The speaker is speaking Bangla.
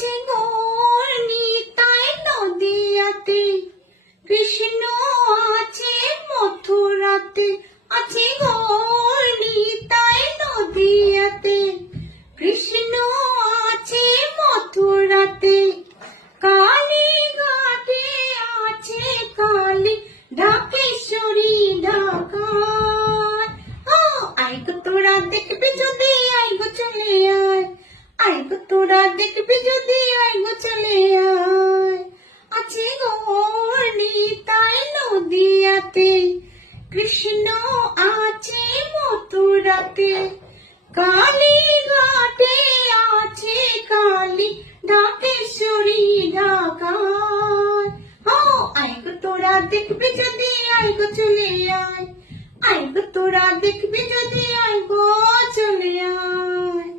আছে গৌর নিতাই নদিয়াতে, কৃষ্ণ আছে মথুরাতে, আছে গৌর নিতাই নদিয়াতে, কৃষ্ণ আছে মথুরাতে। কালীঘাটে আছে কালী ঢাকেশ্বরী ঢাকায়। আয় গো তোরা দেখবি যদি আয় গো চলে আয়, আয় গো তোরা দেখবি যদি আয় গো চলে আয়। আছে গৌর নিতাই নদিয়াতে, কৃষ্ণ আছে মথুরাতে, কালীঘাটে আছে কালী ঢাকেশ্বরী ঢাকায়। আয় গো তোরা দেখবি যদি আয় গো চলে আয়, আয় গো তোরা দেখবি যদি আয় গো চলে আয়।